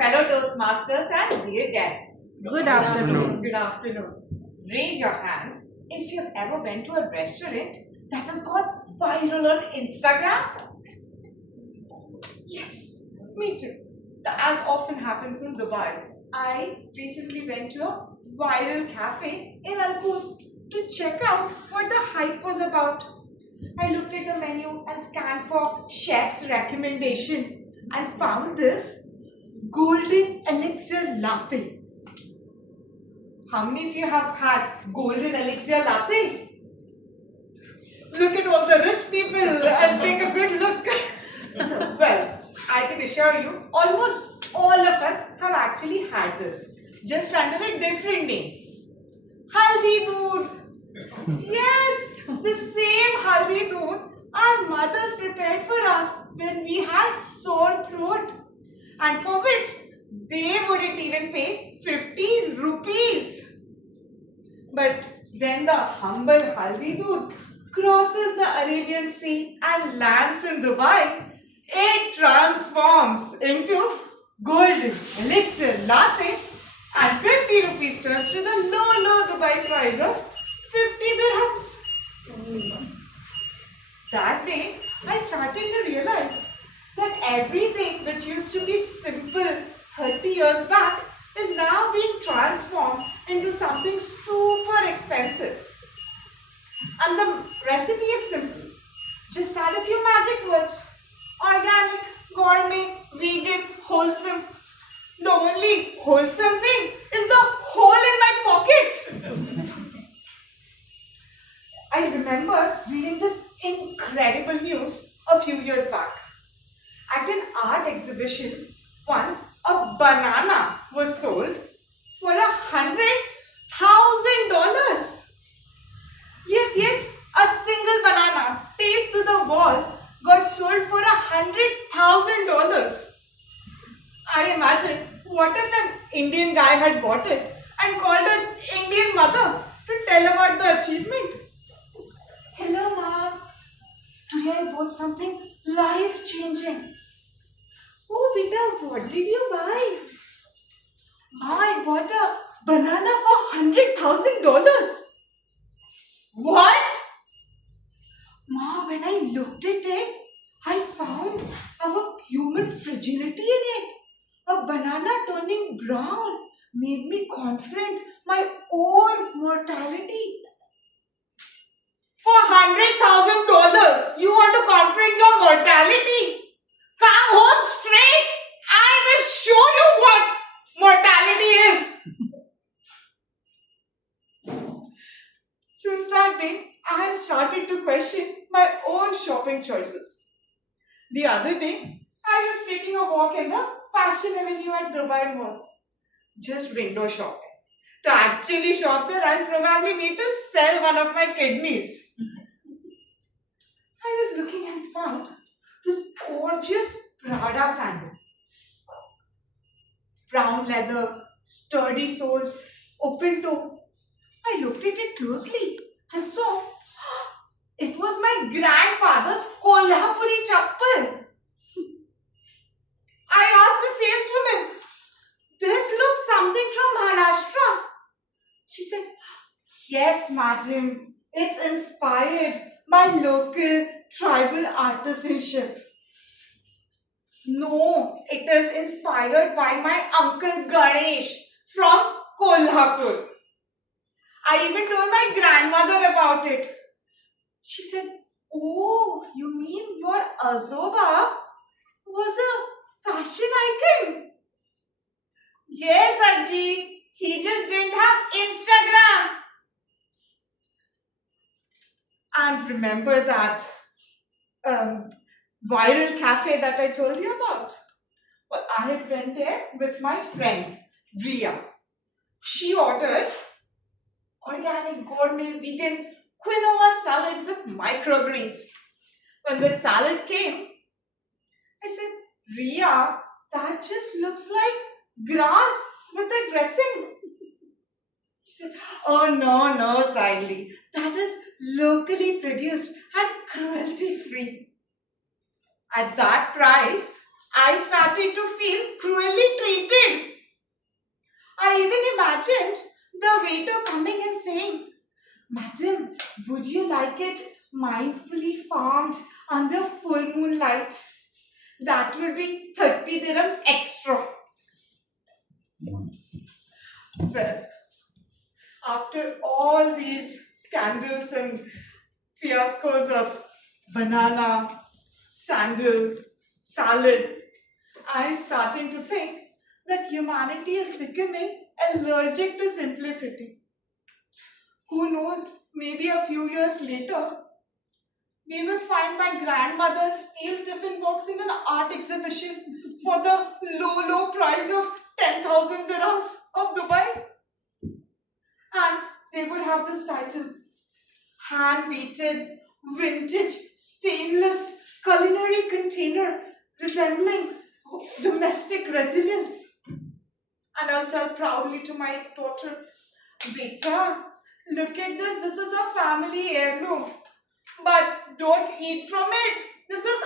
fellow Toastmasters and dear guests. Good afternoon. Good afternoon. Raise your hands if you've ever been to a restaurant that has got viral on Instagram. Yes, me too. As often happens in Dubai. I recently went to a viral cafe in Al Quds to check out what the hype was about. I looked at the menu and scanned for chef's recommendation and found this golden elixir latte. How many of you have had golden elixir latte? Look at all the rich people and take a good look. So, well, I can assure you, almost all of us have actually had this, just under a different name. Haldi doodh. Yes, the same haldi doodh our mothers prepared for us when we had sore throat, and for which they wouldn't even pay 50 rupees. But when the humble haldi doodh crosses the Arabian Sea and lands in Dubai, it transforms into golden elixir latte, and 50 rupees turns to the low Dubai price of 50 dirhams. That day, I started to realize that everything which used to be simple 30 years back is now being transformed into something super expensive. And the recipe is simple. Just add a few magic words. Organic, gourmet, vegan, wholesome. The only wholesome thing is the hole in my pocket. I remember reading this incredible news a few years back. At an art exhibition, once a banana was sold for $100,000. Yes, a single banana taped to the wall got sold for $100,000. I imagine, what if an Indian guy had bought it and called his Indian mother to tell about the achievement? Hello, Mom. Today I bought something life-changing. Oh, Beta, what did you buy? Ma, I bought a banana for $100,000. What? Ma, when I looked at it, I found our human fragility in it. A banana turning brown made me confront my own mortality. For $100,000, you want to confront your mortality? Come home straight. I will show you what mortality is. Since that day, I have started to question my own shopping choices. The other day, I was taking a walk in the Fashion Avenue at Dubai Mall. Just window shopping. To actually shop there, I'll probably need to sell one of my kidneys. I was looking and found this gorgeous Prada sandal. Brown leather, sturdy soles, open toe. I looked at it closely and saw it was my grandfather's Kolhapuri chappal. I asked the saleswoman, this looks something from Maharashtra. She said, yes, madam, it's inspired by local tribal artisanship. No, it is inspired by my uncle Ganesh from Kolhapur. I even told my grandmother about it. She said, oh, you mean your Azoba was a fashion icon? Yes, Ajji. He just didn't have Instagram. And remember that viral cafe that I told you about? Well, I had went there with my friend, Ria. She ordered organic, gourmet, vegan quinoa salad with microgreens. When the salad came, I said, Ria, that just looks like grass with a dressing. She said, oh no, Saili. That is locally produced and cruelty-free. At that price, I started to feel cruelly treated. waiter coming and saying, Madam, would you like it mindfully farmed under full moonlight? That will be 30 dirhams extra. Well, after all these scandals and fiascos of banana, sandal, salad, I'm starting to think that humanity is becoming allergic to simplicity. Who knows, maybe a few years later, we will find my grandmother's steel tiffin box in an art exhibition for the low price of 10,000 dirhams of Dubai. And they would have this title, hand beaten, vintage, stainless, culinary container resembling domestic resilience. And I'll tell proudly to my daughter, Beta, look at this is a family heirloom. But don't eat from it. This is